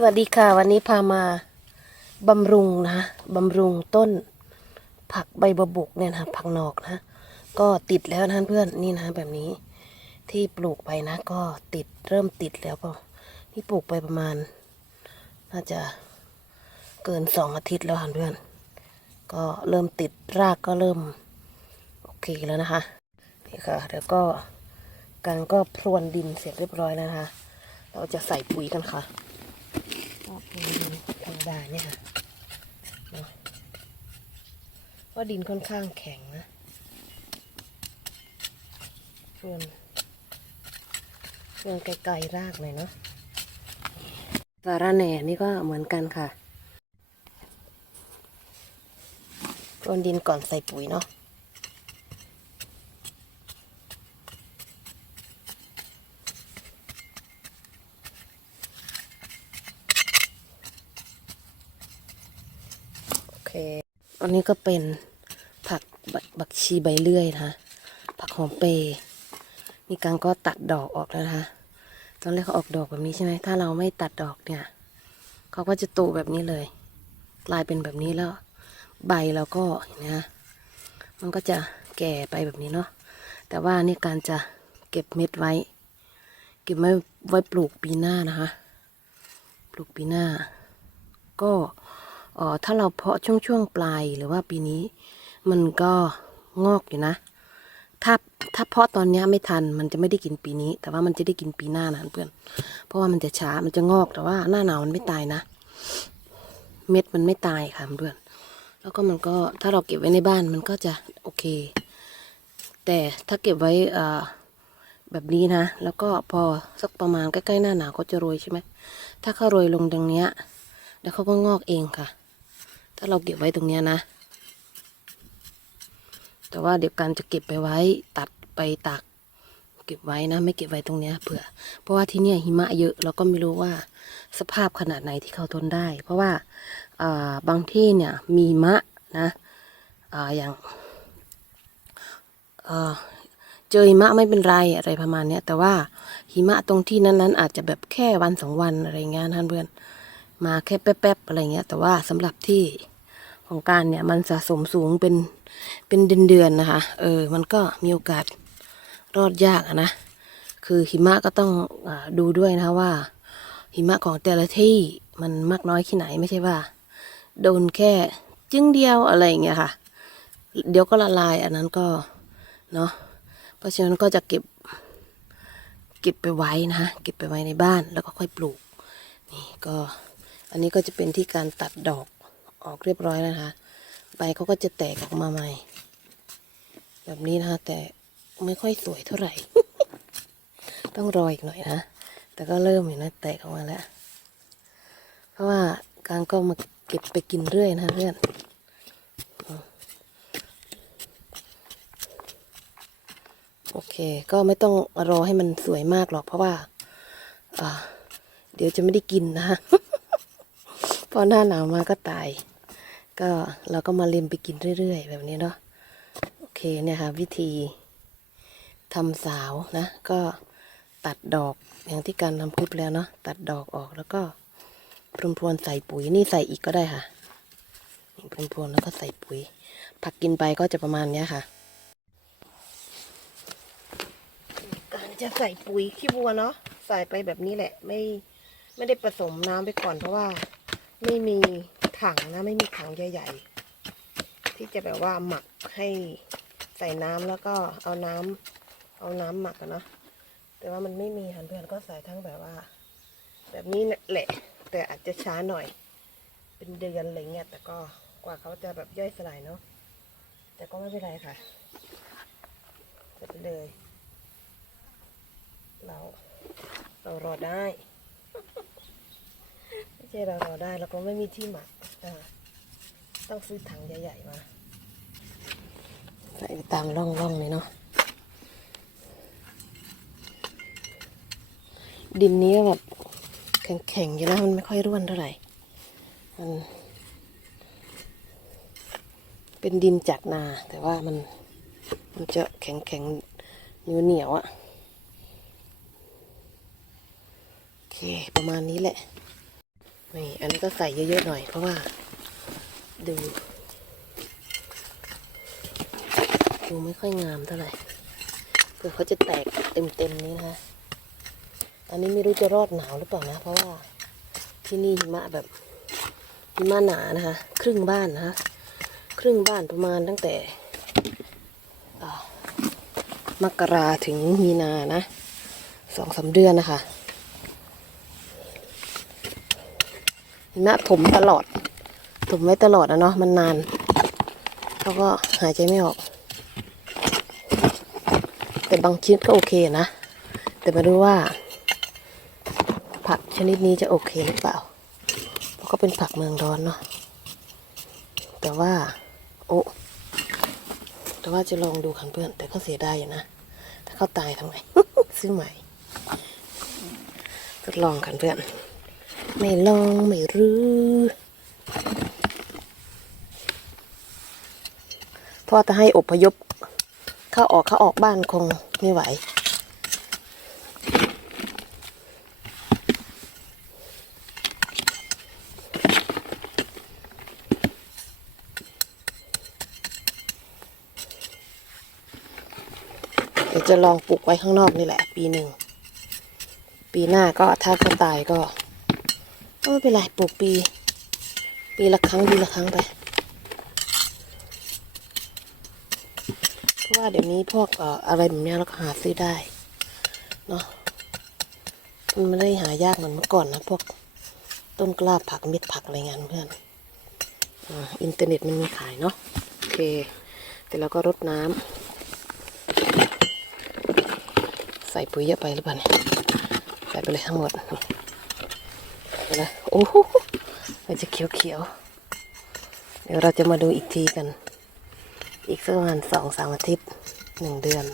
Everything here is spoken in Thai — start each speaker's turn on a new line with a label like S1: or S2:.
S1: สวัสดีค่ะ วันนี้พามาบำรุงนะบำรุงต้นผักใบบัวบกเนี่ยนะผักนอกนะ ก็ติดแล้วนะเพื่อนนี่นะแบบนี้ที่ปลูกไปนะ ก็ติดเริ่มติดแล้วเปล่าที่ปลูกไปประมาณ น่าจะเกินสองอาทิตย์แล้วค่ะเพื่อน ก็เริ่มติดรากก็เริ่มโอเคแล้วนะคะนี่ค่ะแล้วก็การก็พรวนดินเสร็จเรียบร้อยแล้วนะคะ เราจะใส่ปุ๋ยกันค่ะ ก็เป็นดินธรรม ดาเนี่ยค่ะเนาะเพราะดินค่อนข้างแข็งนะเพื่อนเพื่อนไกลๆรากเลยเนาะสาระแหน่นี่ก็เหมือนกันค่ะโรวนดินก่อนใส่ปุ๋ยเนาะ เค อันนี้ก็เป็นผักบักบักชีใบเลื่อยนะคะผักหอมเปรย์มีการก็ตัดดอกออกแล้วนะคะตอนแรกเขาออกดอกแบบนี้ใช่ไหมถ้าเราไม่ตัดดอกเนี่ยเขาก็จะโตแบบนี้เลย กลายเป็นแบบนี้แล้ว ใบเราก็เห็นไหมคะมันก็จะแก่ไปแบบนี้เนาะแต่ว่านี่การจะเก็บเม็ดไว้ เก็บไว้ไว้ปลูกปีหน้านะคะ ปลูกปีหน้า ก็ อ๋อถ้าเราเพาะช่วงช่วงปลายหรือว่าปีนี้ มันก็งอกอยู่นะ ถ้าถ้าเพาะตอนนี้ไม่ทันมันจะไม่ได้กินปีนี้ แต่ว่ามันจะได้กินปีหน้านะเพื่อน เพราะว่ามันจะช้ามันจะงอกแต่ว่าหน้าหนาวมันไม่ตายนะ เม็ดมันไม่ตายค่ะเพื่อน แล้วก็มันก็ถ้าเราเก็บไว้ในบ้านมันก็จะโอเค แต่ถ้าเก็บไว้เอ่อแบบนี้นะ แล้วก็พอสักประมาณใกล้ๆหน้าหนาวก็จะโรยใช่ไหม ถ้าเขาโรยลงตรงเนี้ย แล้วเขาก็งอกเองค่ะ ถ้าเราเก็บไว้ตรงเนี้ยนะ แต่ว่าเดี๋ยวการจะเก็บไปไว้ตัดไปตากเก็บไว้นะไม่เก็บไว้ตรงเนี้ยเผื่อ เพราะว่าที่เนี่ยหิมะเยอะเราก็ไม่รู้ว่าสภาพขนาดไหนที่เขาทนได้ เพราะว่าบางที่เนี่ยมีหิมะนะออย่างเเจอหิมะไม่เป็นไรอะไรประมาณเนี้ยแต่ว่าหิมะตรงที่นั้นๆ อาจจะแบบแค่วันสองวันอะไรเงี้ยท่านเพื่อน มาแค่แป๊บๆอะไรเงี้ย แต่ว่าสำหรับที่ของการเนี่ยมันสะสมสูงเป็นเป็นเดือนๆนะคะ เออ มันก็มีโอกาสรอดยากนะ คือหิมะก็ต้องอดูด้วยนะคะว่า หิมะของแต่ละที่มันมากน้อยแค่ไหนไม่ใช่ว่า โดนแค่จึ้งเดียวอะไรอย่างเงี้ยค่ะ เดี๋ยวก็ละลายอันนั้นก็เนาะ เพราะฉะนั้นก็จะเก็บ เก็บไปไว้นะคะเก็บไปไว้ในบ้านแล้วก็ค่อยปลูก นี่ก็ อันนี้ก็จะเป็นที่การตัดดอกออกเรียบร้อยแล้วนะคะใบเขาก็จะแตกออกมาใหม่ แบบนี้นะคะ แต่ไม่ค่อยสวยเท่าไหร่ ต้องรออีกหน่อยนะ แต่ก็เริ่มเห็นนะแตกออกมาแล้ว เพราะว่าการก็มาเก็บไปกินเรื่อยนะเพื่อนโอเค ก็ไม่ต้องรอให้มันสวยมากหรอกเพราะว่าอ่าเดี๋ยวจะไม่ได้กินนะ พอหน้าหนาวมาก็ตาย ก็เราก็มาเล็มไปกินเรื่อยๆ แบบนี้เนาะโอเคเนี่ยค่ะวิธีทำสาวนะ ก็ตัดดอกอย่างที่การทำคลิปแล้วเนาะตัดดอกออกแล้วก็พรวนๆใส่ปุ๋ยนี่ใส่อีกก็ได้ค่ะนี่พรวนๆแล้วก็ใส่ปุ๋ย ผักกินไปก็จะประมาณเนี้ยค่ะ การจะใส่ปุ๋ยขี้วัวเนาะใส่ไปแบบนี้แหละ ไม่ไม่ได้ผสมน้ำไปก่อนเพราะว่า ไม่มีถังนะ ไม่มีถังใหญ่ ๆ ที่จะแบบว่าหมักให้ใส่น้ำแล้วก็เอาน้ำเอาน้ำหมักเนาะแต่ว่ามันไม่มีหันเพื่อนก็ใส่ทั้งแบบว่า แบบนี้แหละ แต่อาจจะช้าหน่อย เป็นเดือนอะไรเงี้ยแต่ก็กว่าเขาจะแบบย่อยสลายเนาะแต่ก็ไม่เป็นไรค่ะจะไปเลย เราเรารอได้ ใช่เรารอได้แล้วก็ไม่มีที่หมักต้องซื้อถังใหญ่ๆมาใส่ตามร่องๆเลยเนาะดินนี้แบบแข็งๆอยู่นะมันไม่ค่อยร่วนเท่าไหร่มันเป็นดินจากนา แต่ว่ามันมันจะแข็งๆเหนียวๆอะ่ะโอเค ประมาณนี้แหละ นี่อันนี้ก็ใส่เยอะๆหน่อย เพราะว่า ดู ดูไม่ค่อยงามเท่าไหร่เผื่อเขาจะแตกเต็มๆนี้นะคะอันนี้ไม่รู้จะรอดหนาวหรือเปล่านะ เพราะว่าที่นี่หิมะแบบหิมะหนานะคะ ครึ่งบ้านนะคะครึ่งบ้านประมาณตั้งแต่มกราถึงมีนานะสองสามเดือนนะคะ หิมะถมตลอด ถมไว้ตลอดนะเนาะมันนานเขาก็หายใจไม่ออก แต่บางชิ้นก็โอเคนะ แต่มาดูว่า ผักชนิดนี้จะโอเคหรือเปล่า เพราะก็เป็นผักเมืองร้อนเนาะแต่ว่า โอ้แต่ว่าจะลองดูคันเพื่อน แต่ก็เสียดายอยู่นะ ถ้าเขาตายทำไงซื้อใหม่ ทดลองกันเพื่อน ไม่ลองไม่รู้เพราะให้อบพยพเข้าออกเข้าออกบ้านคงไม่ไหว เดี๋ยวจะลองปลูกไว้ข้างนอกนี่แหละ ปีหนึ่งปีหน้าก็ถ้าเขาตายก็ ไม่เป็นไรปลูกปี ปีละครั้งปีละครั้งไป เพราะว่าเดี๋ยวนี้พวกเอ่ออะไรแบบนี้เราก็หาซื้อได้เนาะมันไม่ได้หายากเหมือนเมื่อก่อนนะพวกต้นกล้าผักเม็ดผักอะไรเงี้ยเพื่อนอินเทอร์เน็ตมันมีขายเนาะโอเค แต่เราก็รดน้ำใส่ปุ๋ยเยอะไปหรือเปล่าเนี่ยใส่ไปเลยทั้งหมด นะโอ้โหมันจะเขียวๆเดี๋ยวเราจะมาดูอีกทีกัน อีกสักประมาณสองสามอาทิตย์หนึ่งเดือน